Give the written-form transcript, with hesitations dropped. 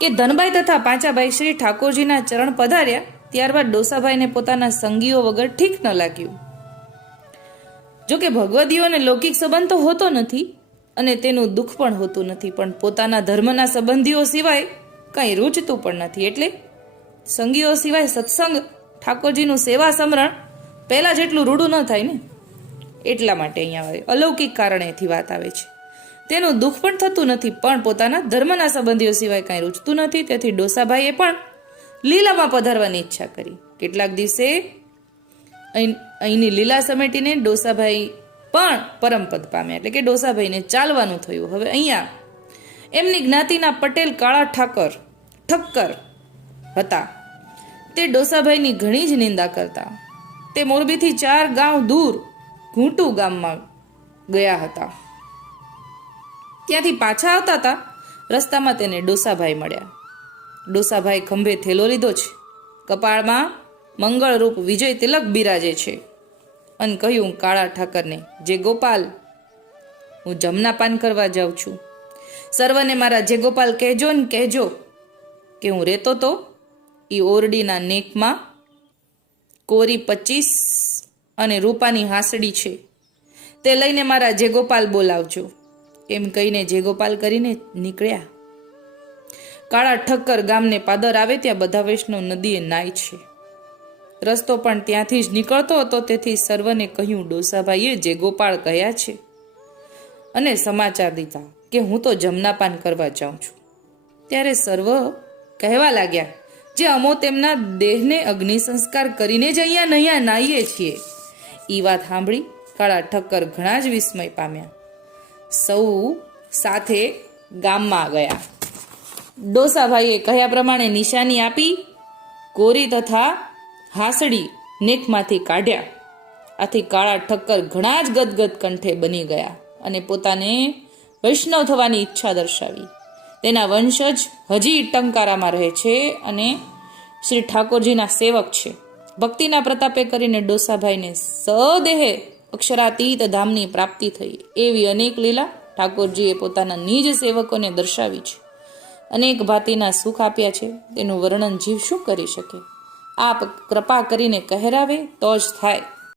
કે ધનભાઈ તથા પાંચાભાઈ શ્રી ઠાકોરજીના ચરણ પધાર્યા ત્યારબાદ ડોસાભાઈને પોતાના સંગીઓ વગર ઠીક ન લાગ્યું. જોકે ભગવદીઓ અને લૌકિક સંબંધ તો હોતો નથી અને તેનું દુઃખ પણ હોતું નથી, પણ પોતાના ધર્મના સંબંધીઓ સિવાય કંઈ રૂચતું પણ નથી. એટલે સંગીઓ સિવાય સત્સંગ, ઠાકોરજીનું સેવા સમરણ પહેલા જેટલું રૂડું ન થાય ને, એટલા માટે અહીંયા અલૌકિક કારણેથી વાત આવે છે. તેનું દુઃખ પણ થતું નથી, પણ પોતાના ધર્મના સંબંધીઓ સિવાય કાંઈ રૂચતું નથી. તેથી ડોસાભાઈએ પણ લીલામાં પધારવાની ઈચ્છા કરી. કેટલાક દિવસે અહીંની લીલા સમેટીને ડોસાભાઈ પણ પરમપદ પામ્યા, એટલે કે ડોસાભાઈને ચાલવાનું થયું. હવે અહીંયા એમની જ્ઞાતિના પટેલ કાળા ઠક્કર હતા. તે ડોસાભાઈની ઘણી જ નિંદા કરતા. તે મોરબીથી 4 ગાંવ દૂર ઘૂંટુ ગામમાં ગયા હતા. ત્યાંથી પાછા આવતા હતા. રસ્તામાં તેને ડોસાભાઈ મળ્યા. ડોસાભાઈ ખંભે થેલો લીધો છે, કપાળમાં મંગળરૂપ વિજય તિલક બિરાજે છે, અને કહ્યું કાળા ઠાકરને, જે ગોપાલ, હું જમનાપાન કરવા જાઉં છું. સર્વને મારા જે ગોપાલ કહેજો ને કહેજો કે હું રહેતો તો એ ઓરડીના નેકમાં કોરી 25 અને રૂપાની હાંસડી છે, તે લઈને મારા જે ગોપાલ બોલાવજો. એમ કહીને જે ગોપાલ કરીને નીકળ્યા. કાળા ઠક્કર ગામને પાદર આવે ત્યાં બધા વૈષ્ણવ નદીએ નાય છે. રસ્તો પણ ત્યાંથી જ નીકળતો હતો. તેથી સર્વને કહ્યું ડોસાભાઈએ જે ગોપાળ કહ્યા છે અને સમાચાર દીધા કે હું તો જમનાપાન કરવા જાઉં છું. ત્યારે સર્વ કહેવા લાગ્યા, જે અમો તેમના દેહને અગ્નિ સંસ્કાર કરીને જ અહીંયા નાહીએ છીએ. એ વાત સાંભળી કાળા ઠક્કર ઘણા જ વિસ્મય પામ્યા. સૌ સાથે ગામમાં ગયા. ડોસાભાઈએ કહ્યા પ્રમાણે નિશાની આપી કોરી તથા હાંસડી નેકમાંથી કાઢ્યા. આથી કાળા ઠક્કર ઘણા જ ગદગદ કંઠે બની ગયા અને પોતાને વૈષ્ણવ થવાની ઈચ્છા દર્શાવી. તેના વંશજ હજી ટંકારામાં રહે છે અને શ્રી ઠાકોરજીના સેવક છે. ભક્તિના પ્રતાપે કરીને ડોસાભાઈને સદેહે અક્ષરાતીત ધામની પ્રાપ્તિ થઈ. એવી અનેક લીલા ઠાકોરજીએ પોતાના નિજ સેવકોને દર્શાવી છે. અનેક ભાતીના સુખ આપ્યા છે. તેનું વર્ણન જીવ શું કરી શકે? આપ કૃપા કરીને કહેરાવે તો જ થાય.